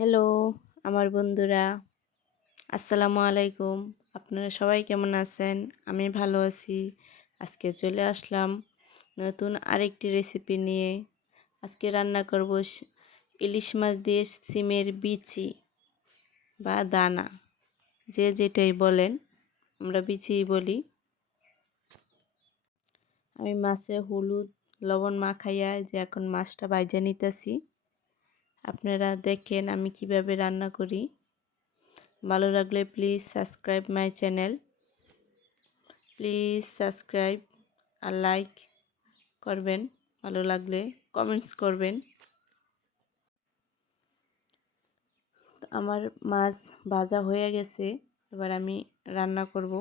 Hello আমার বন্ধুরা। আসসালামু আলাইকুম। আপনারা সবাই কেমন আছেন? আমি ভালো আছি। আজকে চলে আসলাম নতুন আরেকটি রেসিপি নিয়ে। আজকে রান্না করব ইলিশ মাছ দিয়ে সিমের বিচি বা দানা। যে যেটাই বলেন, আমরা বিচিই বলি। আমি মাছে হলুদ, লবণ মাখাইয়া যে এখন মাছটা বাইজা নিতেছি। আপনারা দেখেন আমি কীভাবে রান্না করি। ভালো লাগলে please subscribe my channel please subscribe R like করবেন, ভালো লাগলে কমেন্টস করবেন। আমার মাছ ভাজা হয়ে গেছে, এবার আমি রান্না করব।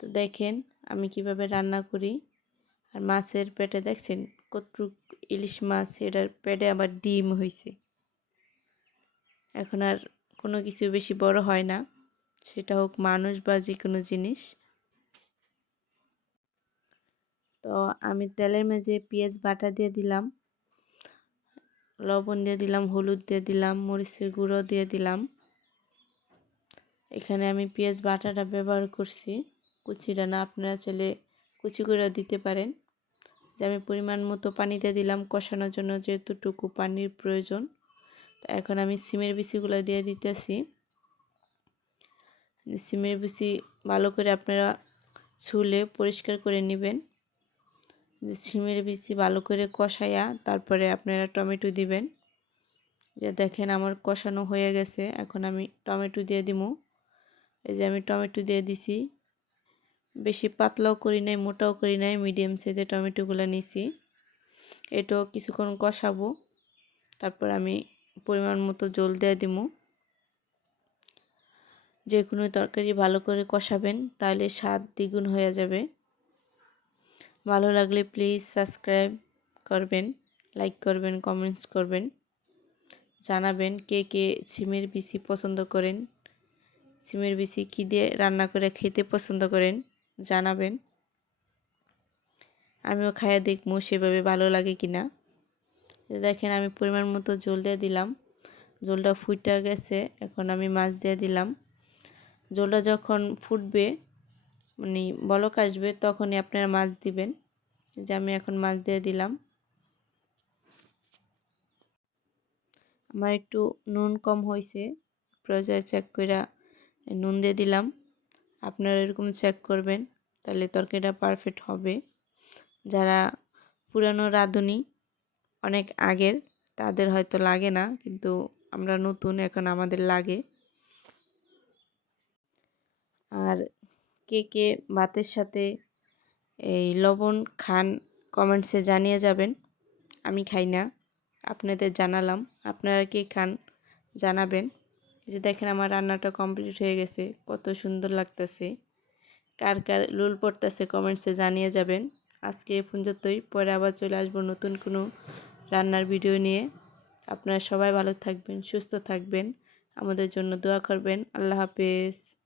তো দেখেন আমি কীভাবে রান্না করি। আর মাছের পেটে দেখছেন কতটুক ইলিশ মাছ, এটার পেটে আবার ডিম হয়েছে এখন আর কোনো কিছু বেশি বড় হয় না। সেটা হোক মানুষ বা যে কোনো জিনিস। তো আমি তেলের মেঝে পেঁয়াজ বাটা দিয়ে দিলাম, লবণ দিয়ে দিলাম, হলুদ দিয়ে দিলাম, মরিচের গুঁড়ো দিয়ে দিলাম। এখানে আমি পেঁয়াজ বাটাটা ব্যবহার করছি। কুচিটা না, আপনারা চাইলে কুচি করে দিতে পারেন। যে আমি পরিমাণ মতো পানিতে দিলাম কষানোর জন্য যেতটুকু পানির প্রয়োজন এখন আমি সিমের বিচিগুলো দিয়ে দিতেছি। সিমের বিচি ভালো করে আপনারা ছুলে পরিষ্কার করে নেবেন। সিমের বিচি ভালো করে কষাইয়া তারপরে আপনারা টমেটো দিবেন। যে দেখেন আমার কষানো হয়ে গেছে, এখন আমি টমেটো দিয়ে দিব এই যে আমি টমেটো দিয়ে দিছি। বেশি পাতলাও করি নাই, মোটাও করি নাই মিডিয়াম সাইজে টমেটোগুলো নিছি। এটাও কিছুক্ষণ কষাবো, তারপর আমি পরিমাণ মতো জল দিয়ে দিব। যে কোনো তরকারি ভালো করে কষাবেন, তাহলে স্বাদ দ্বিগুণ হয়ে যাবে। ভালো লাগলে প্লিজ সাবস্ক্রাইব করবেন লাইক করবেন কমেন্টস করবেন। জানাবেন কে কে সিমের বিচি পছন্দ করেন। সিমের বিচি কী দিয়ে রান্না করে খেতে পছন্দ করেন? জানাবেন। আমিও খাইয়া দেখব সেভাবে ভালো লাগে কি না। দেখেন আমি পরিমাণ মতো জল দিয়ে দিলাম। জলটা ফুটে গেছে, এখন আমি মাছ দিয়ে দিলাম। জলটা যখন ফুটবে মানে বলক আসবে, তখনই আপনারা মাছ দিবেন। যে আমি এখন মাছ দিয়ে দিলাম। আমার একটু নুন কম হয়েছে প্রয়োজন চেক করে নুন দিয়ে দিলাম। আপনারা এরকম চেক করবেন, তাহলে তরকারিটা পারফেক্ট হবে। যারা পুরানো রাঁধুনি, অনেক আগের, তাদের হয়তো লাগে না, কিন্তু আমরা নতুন, এখন আমাদের লাগে। আর কে কে ভাতের সাথে এই লবণ, খান কমেন্টসে জানিয়ে যাবেন। আমি খাই না, আপনাদের জানালাম, আপনারা কে খান জানাবেন। যে দেখেন আমার রান্নাটা কমপ্লিট হয়ে গেছে, কত সুন্দর লাগতেছে। কার কার লুল পড়তেছে কমেন্টসে জানিয়ে যাবেন। আজকে এ পর্যন্তই, পরে আবার চলে আসব নতুন কোনো রান্নার ভিডিও নিয়ে। আপনারা সবাই ভালো থাকবেন, সুস্থ থাকবেন। আমাদের জন্য দোয়া করবেন। আল্লাহ হাফেজ।